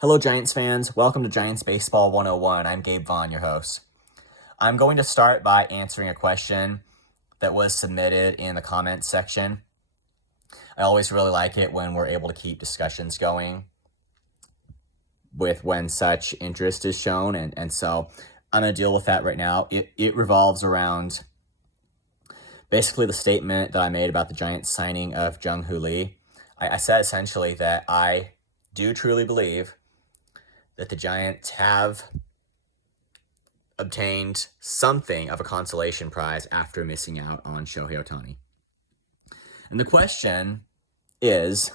Hello, Giants fans. Welcome to Giants Baseball 101. I'm Gabe Vaughn, your host. I'm going to start by answering a question that was submitted in the comments section. I always really like it when we're able to keep discussions going with when such interest is shown, and so I'm going to deal with that right now. It revolves around basically the statement that I made about the Giants signing of Jung Hoo Lee. I said essentially that I do truly believe that the Giants have obtained something of a consolation prize after missing out on Shohei Ohtani. And the question is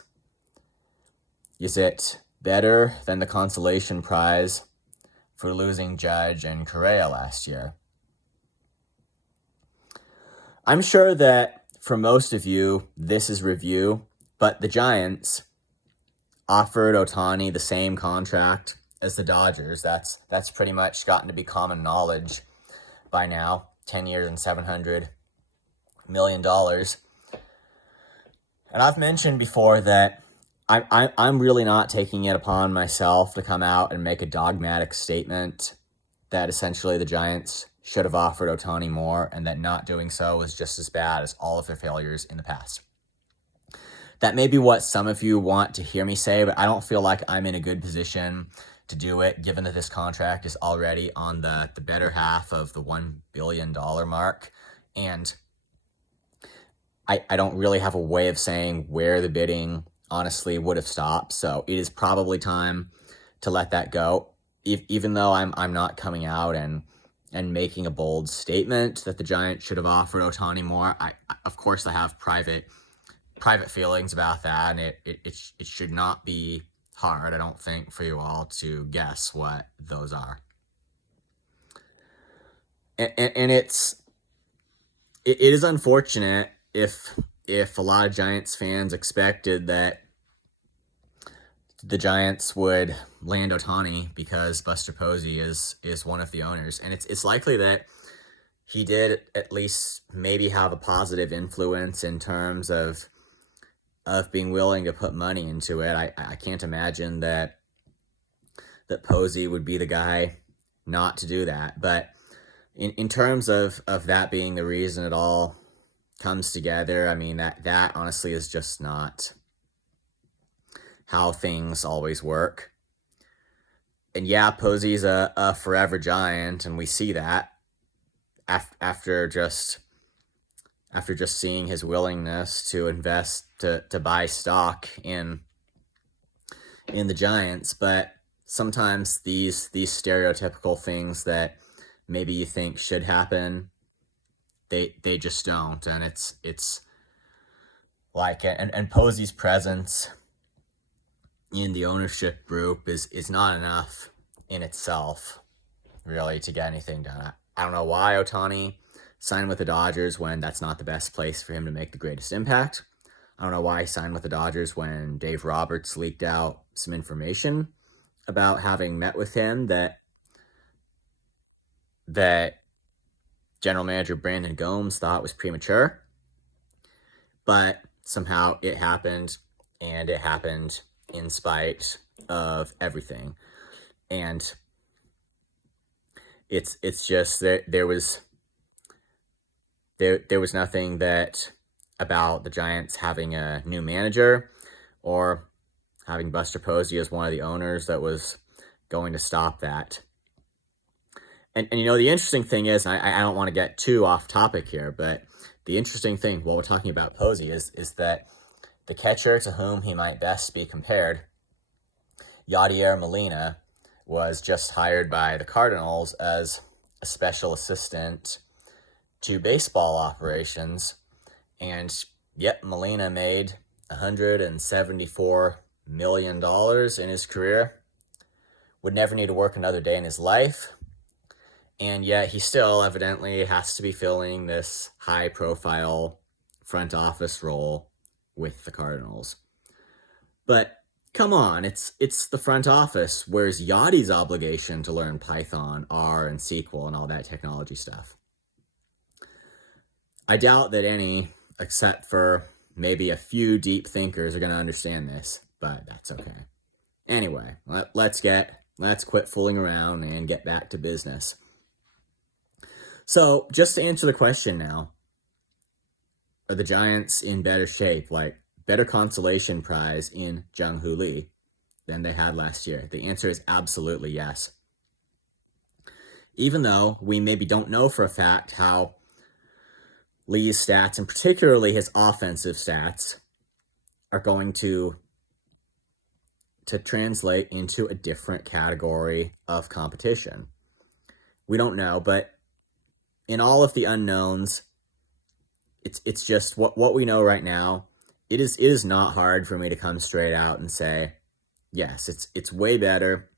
it better than the consolation prize for losing Judge and Correa last year? I'm sure that for most of you, this is review, but the Giants offered Ohtani the same contract as the Dodgers. That's pretty much gotten to be common knowledge by now. 10 years and $700 million. And I've mentioned before that I'm really not taking it upon myself to come out and make a dogmatic statement that essentially the Giants should have offered Ohtani more and that not doing so was just as bad as all of their failures in the past. That may be what some of you want to hear me say, but I don't feel like I'm in a good position to do it, given that this contract is already on the better half of the $1 billion mark. And I don't really have a way of saying where the bidding honestly would have stopped. So it is probably time to let that go. Even though I'm not coming out and making a bold statement that the Giants should have offered Ohtani more, I of course I have private feelings about that, and it should not be hard, I don't think, for you all to guess what those are. And it is unfortunate if a lot of Giants fans expected that the Giants would land Ohtani because Buster Posey is one of the owners, and it's likely that he did at least maybe have a positive influence in terms of being willing to put money into it. I can't imagine that Posey would be the guy not to do that. But in terms of that being the reason it all comes together, I mean, that honestly is just not how things always work. And yeah, Posey's a forever Giant, and we see that after just seeing his willingness to invest to buy stock in the Giants. But sometimes these stereotypical things that maybe you think should happen, they just don't. And it's like, and Posey's presence in the ownership group is not enough in itself, really, to get anything done. I don't know why Ohtani signed with the Dodgers when that's not the best place for him to make the greatest impact. I don't know why he signed with the Dodgers when Dave Roberts leaked out some information about having met with him that general manager Brandon Gomes thought was premature. But somehow it happened, and it happened in spite of everything. And it's just that there was nothing that about the Giants having a new manager or having Buster Posey as one of the owners that was going to stop that. And you know, the interesting thing is, I don't want to get too off topic here, but the interesting thing while we're talking about Posey is that the catcher to whom he might best be compared, Yadier Molina, was just hired by the Cardinals as a special assistant to baseball operations. And yep, Molina made $174 million in his career, would never need to work another day in his life, and yet he still evidently has to be filling this high-profile front office role with the Cardinals. But come on, it's the front office. Where's Yachty's obligation to learn Python, R, and SQL and all that technology stuff? I doubt that any, except for maybe a few deep thinkers, are going to understand this, but that's okay. Anyway, let's quit fooling around and get back to business. So, just to answer the question now, are the Giants in better shape, like better consolation prize in Jung Hoo Lee than they had last year? The answer is absolutely yes. Even though we maybe don't know for a fact how Lee's stats, and particularly his offensive stats, are going to translate into a different category of competition. We don't know, but in all of the unknowns, it's just what we know right now. It is not hard for me to come straight out and say, yes, it's way better.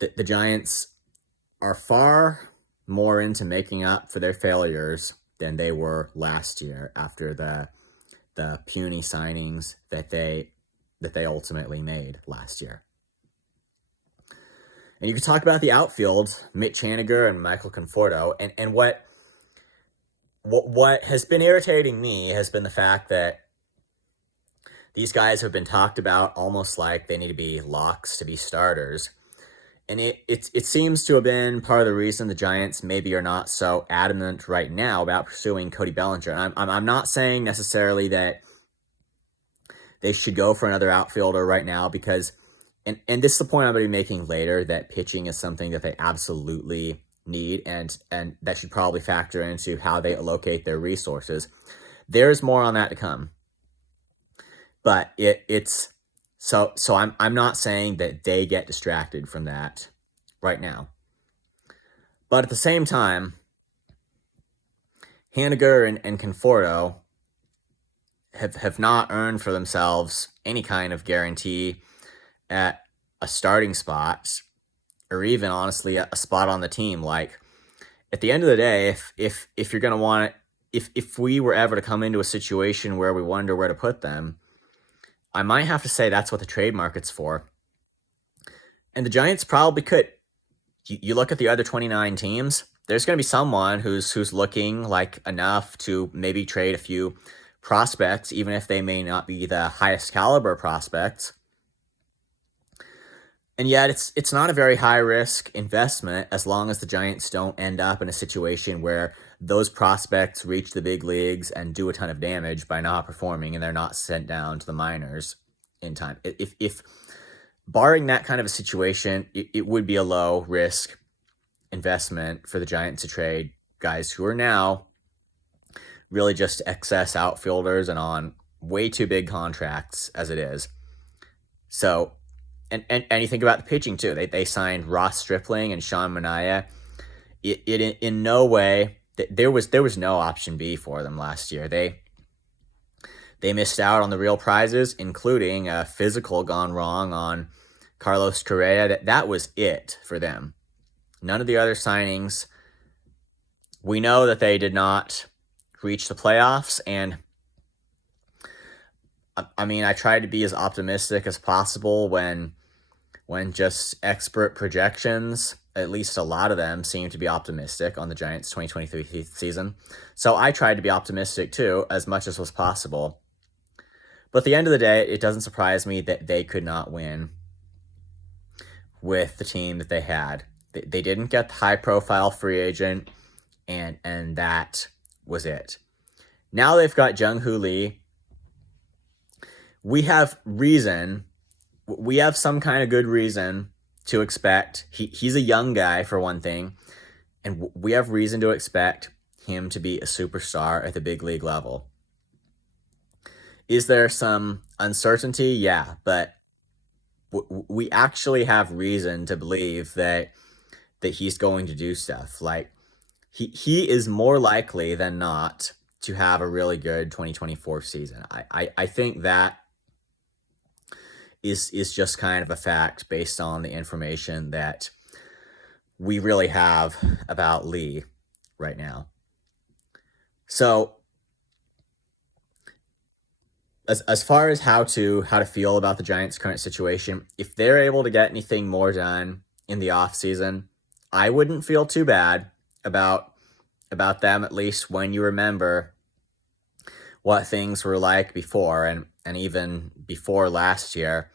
The Giants are far more into making up for their failures than they were last year after the puny signings that they ultimately made last year. And you can talk about the outfield, Mitch Haniger and Michael Conforto, and what has been irritating me has been the fact that these guys have been talked about almost like they need to be locks to be starters. And it seems to have been part of the reason the Giants maybe are not so adamant right now about pursuing Cody Bellinger. And I'm not saying necessarily that they should go for another outfielder right now because, and this is the point I'm going to be making later, that pitching is something that they absolutely need, and that should probably factor into how they allocate their resources. There's more on that to come. But it's so I'm not saying that they get distracted from that right now. But at the same time, Haniger and Conforto have not earned for themselves any kind of guarantee at a starting spot, or even honestly a spot on the team. Like, at the end of the day, if you're going to want it, if we were ever to come into a situation where we wonder where to put them, I might have to say that's what the trade market's for. And the Giants probably could. You look at the other 29 teams, there's going to be someone who's looking like enough to maybe trade a few prospects, even if they may not be the highest caliber prospects. And yet it's not a very high risk investment as long as the Giants don't end up in a situation where those prospects reach the big leagues and do a ton of damage by not performing and they're not sent down to the minors in time. If barring that kind of a situation, it would be a low risk investment for the Giants to trade guys who are now really just excess outfielders and on way too big contracts as it is. So, and you think about the pitching too. They signed Ross Stripling and Sean Manaea. It in no way, there was no option B for them last year. They missed out on the real prizes, including a physical gone wrong on Carlos Correa. That was it for them. None of the other signings. We know that they did not reach the playoffs, and I mean, I tried to be as optimistic as possible when just expert projections, at least a lot of them, seem to be optimistic on the Giants' 2023 season. So I tried to be optimistic too, as much as was possible. But at the end of the day, it doesn't surprise me that they could not win with the team that they had. They didn't get the high-profile free agent, and that was it. Now they've got Jung Hoo Lee. We have some kind of good reason to expect. He's a young guy, for one thing, and we have reason to expect him to be a superstar at the big league level. Is there some uncertainty? Yeah, but we actually have reason to believe that he's going to do stuff. Like, he is more likely than not to have a really good 2024 season. I think that is just kind of a fact based on the information that we really have about Lee right now. So as far as how to feel about the Giants' current situation, if they're able to get anything more done in the offseason, I wouldn't feel too bad about them, at least when you remember what things were like before, and even before last year.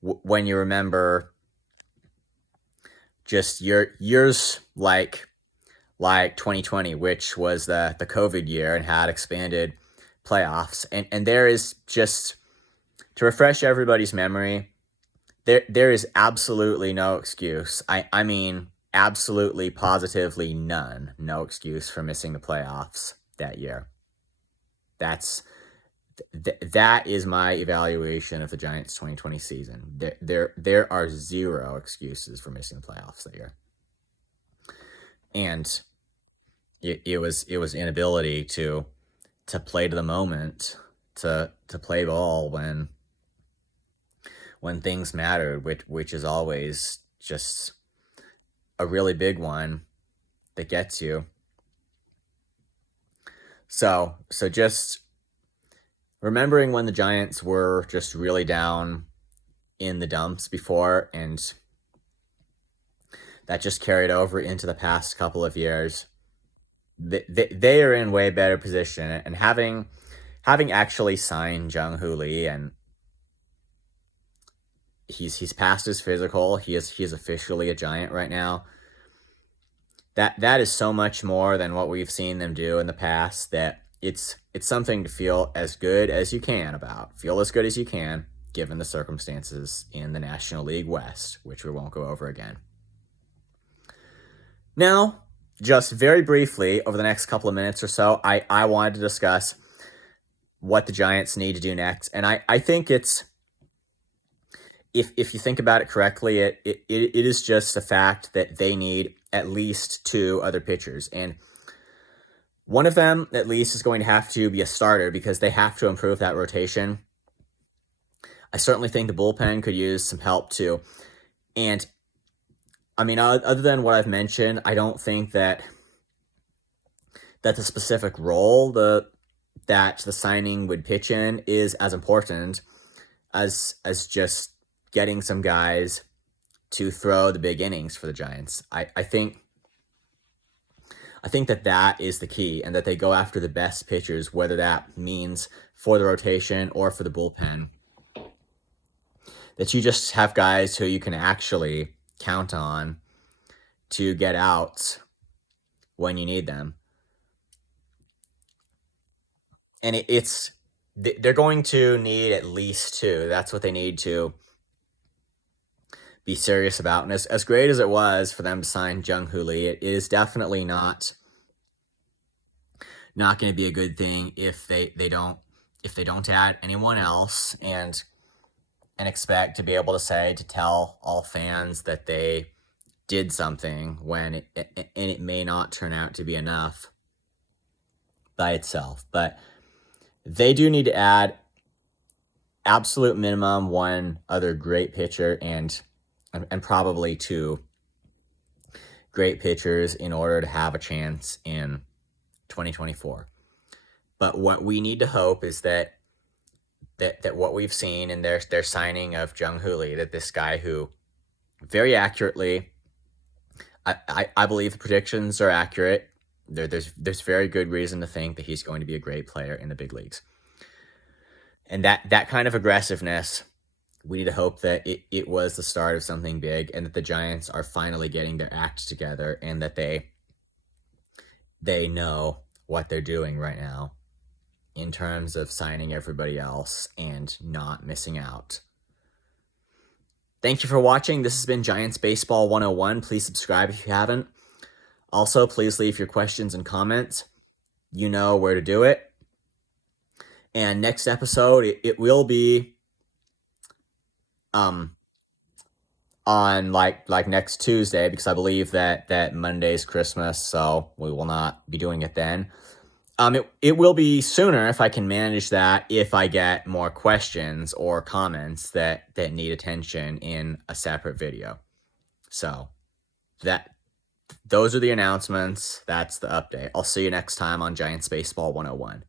when you remember just years like 2020, which was the COVID year and had expanded playoffs. And there is, just to refresh everybody's memory, there is absolutely no excuse. I mean, absolutely, positively none. No excuse for missing the playoffs that year. That is my evaluation of the Giants 2020 season. There are zero excuses for missing the playoffs that year. And it was inability to play to the moment, to play ball when things mattered, which is always just a really big one that gets you. So just remembering when the Giants were just really down in the dumps before, and that just carried over into the past couple of years. They are in way better position, and having actually signed Jung Hoo Lee, and he's passed his physical. He is officially a Giant right now. That is so much more than what we've seen them do in the past, that it's something to feel as good as you can about. Feel as good as you can, given the circumstances in the National League West, which we won't go over again. Now, just very briefly, over the next couple of minutes or so, I wanted to discuss what the Giants need to do next. And I think it's, if you think about it correctly, it is just the fact that they need at least 2 other pitchers. And one of them, at least, is going to have to be a starter, because they have to improve that rotation. I certainly think the bullpen could use some help too. And I mean, other than what I've mentioned, I don't think that the specific role that the signing would pitch in is as important as just getting some guys to throw the big innings for the Giants. I think that is the key, and that they go after the best pitchers, whether that means for the rotation or for the bullpen. That you just have guys who you can actually count on to get outs when you need them. And they're going to need at least 2. That's what they need to be serious about. And as great as it was for them to sign Jung Hoo Lee, it is definitely not going to be a good thing if they don't add anyone else, and expect to be able to tell all fans that they did something when it may not turn out to be enough by itself. But they do need to add absolute minimum 1 other great pitcher, and probably 2 great pitchers in order to have a chance in 2024. But what we need to hope is that what we've seen in their signing of Jung Hoo Lee, that this guy who very accurately, I believe the predictions are accurate. There's very good reason to think that he's going to be a great player in the big leagues. And that kind of aggressiveness, we need to hope that it was the start of something big, and that the Giants are finally getting their act together, and that they know what they're doing right now in terms of signing everybody else and not missing out. Thank you for watching. This has been Giants Baseball 101. Please subscribe if you haven't. Also, please leave your questions and comments. You know where to do it. And next episode, it will be on like next Tuesday, because I believe that Monday's Christmas, so we will not be doing it then. It will be sooner if I can manage that, if I get more questions or comments that need attention in a separate video. So those are the announcements. That's the update. I'll see you next time on Giants Baseball 101.